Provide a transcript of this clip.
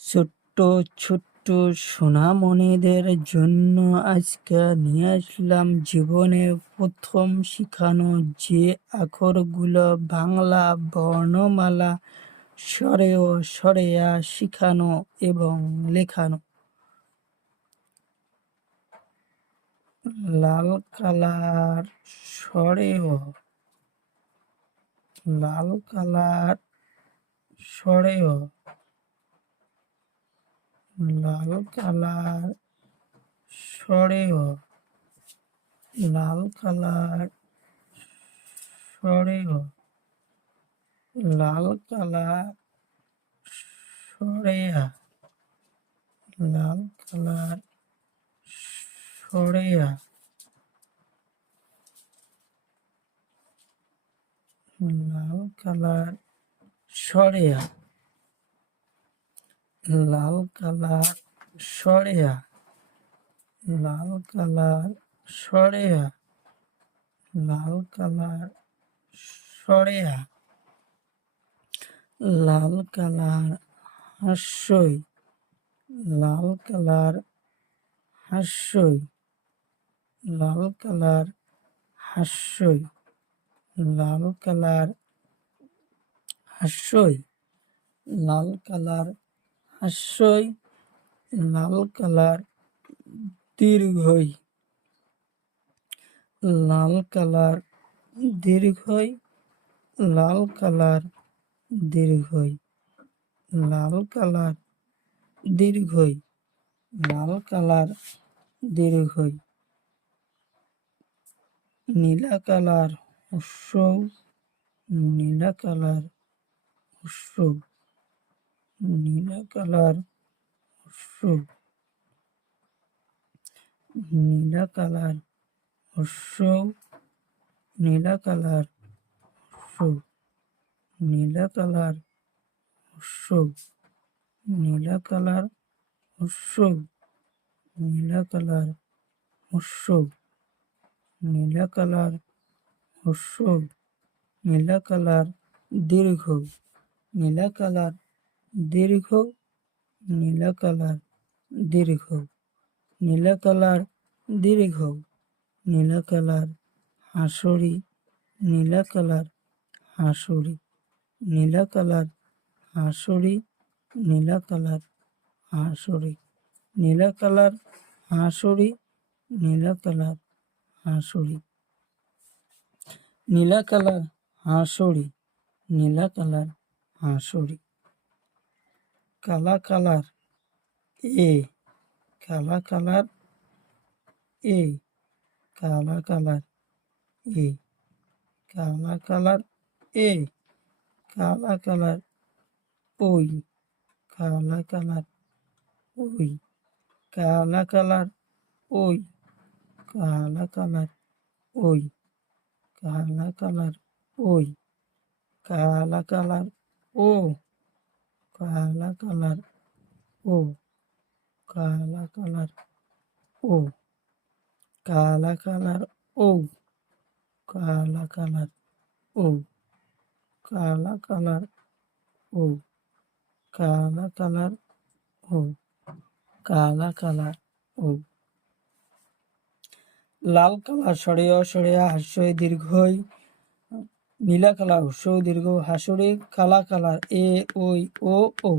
ছোট্ট ছোট্ট সোনামণিদের জন্য আজকে নিয়ে আসলাম জীবনে প্রথম শিখানো যে আখরগুলো বাংলা বর্ণমালা স্বরে ও স্বরেয়া শিখানো এবং লেখানো। লাল কালার স্বরেয়, লাল কালার স্বরেয়, লাল কালার স্বরেয়, লাল কালার স্বরেয়, লাল কালার স্বরেয়া, লাল কালার স্বরেয়া, লাল কালার স্বরেয়া, লাল কালার স্বরেয়া, লাল কালার স্বরেয়া, লাল কালার স্বরেয়া, লাল কালার হাস্যই, লাল কালার হাস্যই, লাল কালার হাস্যই, লাল কালার হাস্যই, লাল কালার হাস্যই, লাল কালার দীর্ঘই, লাল কালার দীর্ঘই, লাল কালার দীর্ঘই, লাল কালার দীর্ঘই, লাল কালার দীর্ঘই, নীলা কালার হ্রস্বৌ, নীলা কালার হ্রস্বৌ, নীলা কালার হ্রস্বৌ, নীলা কালার হ্রস্বৌ, নীলা কালার হ্রস্বৌ, নীলা কালার হ্রস্বৌ, নীলা কালার হ্রস্বৌ, নীলা কালার হ্রস্বৌ, নীলা কালার হ্রস্বৌ, নীলা কালার দীর্ঘ, নীলা কালার দীর্ঘ, নীলা colour দীর্ঘ, নীলা colour দীর্ঘ, নীলা colour হাঁসুরি, নীলা colour হাঁসুরি, নীলা colour হাঁসুরি, নীলা colour হাঁসুরি, নীলা colour হাঁসুরি, নীলা colour হাঁসুরি, নীলা colour হাঁসুরি, নীলা colour হাঁসুরি, কালা কালার এ, কালা কালার এ, কালা কালার এ, কালা কালার এ, কালা কালার ওই, কালা কালার ওই, কালা কালার ওই, কালা কালার ওই, কালা কালার ওই, কালা কালার ও, কালা কালার ও, কালা কালার ও, কালা কালার ও, কালা কালার ও, কালা কালার ও, কালা কালার ও, কালা কালার ও, লাল কালার স্বরেয় স্বরেয়া হাস্যই দীর্ঘই, নীলা কালার হ্রস্বৌ দীর্ঘ হাঁসুরি, কালা কালার এ ওই ও ও।